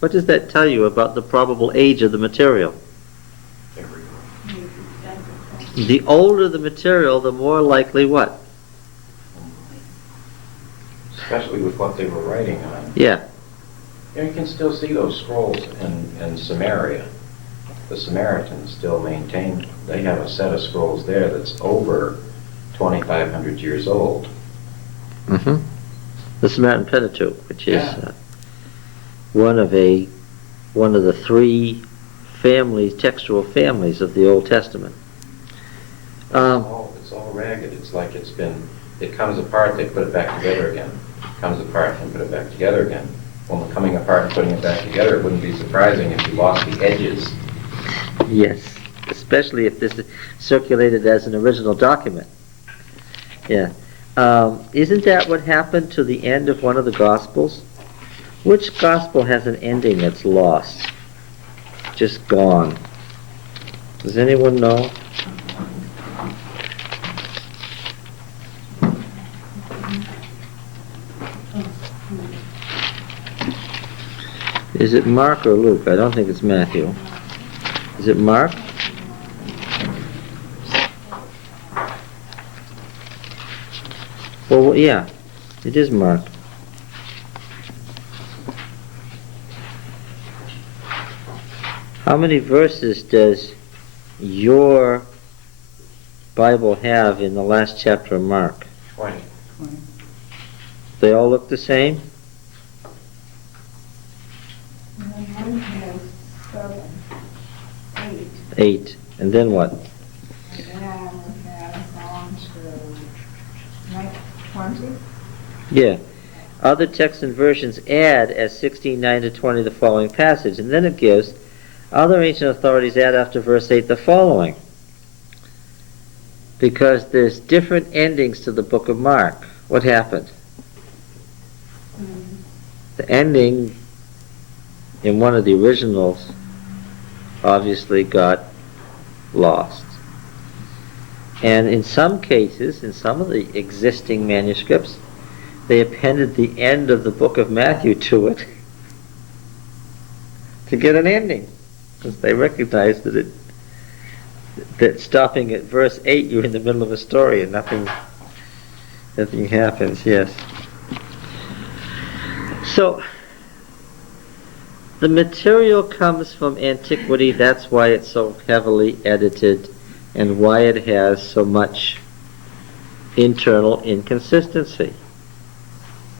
What does that tell you about the probable age of the material? The older the material, the more likely what? Especially with what they were writing on. Yeah. You can still see those scrolls in Samaria. The Samaritans still maintain, they have a set of scrolls there that's over 2,500 years old. Mm-hmm. The Samaritan Pentateuch, which is Yeah. one of the three families, textual families of the Old Testament. It's all ragged. It's like it comes apart, they put it back together again. It comes apart and put it back together again. Well, coming apart and putting it back together, it wouldn't be surprising if you lost the edges. Yes, especially if this is circulated as an original document. Yeah. Isn't that what happened to the end of one of the Gospels? Which Gospel has an ending that's lost? Just gone. Does anyone know? Is it Mark or Luke? I don't think it's Matthew. Is it Mark? Well, yeah, it is Mark. How many verses does your Bible have in the last chapter of Mark? 20. They all look the same? One has 7, 8, 8. And then what? and then we have on to 20. Yeah. Other texts and versions add as 16:9 to 20 the following passage, and then it gives other ancient authorities add after verse 8 the following. Because there's different endings to the book of Mark. What happened? The ending in one of the originals obviously got lost. And in some cases, in some of the existing manuscripts, they appended the end of the book of Matthew to it to get an ending, because they recognized that stopping at verse 8, you're in the middle of a story and nothing happens. Yes. So the material comes from antiquity. That's why it's so heavily edited and why it has so much internal inconsistency.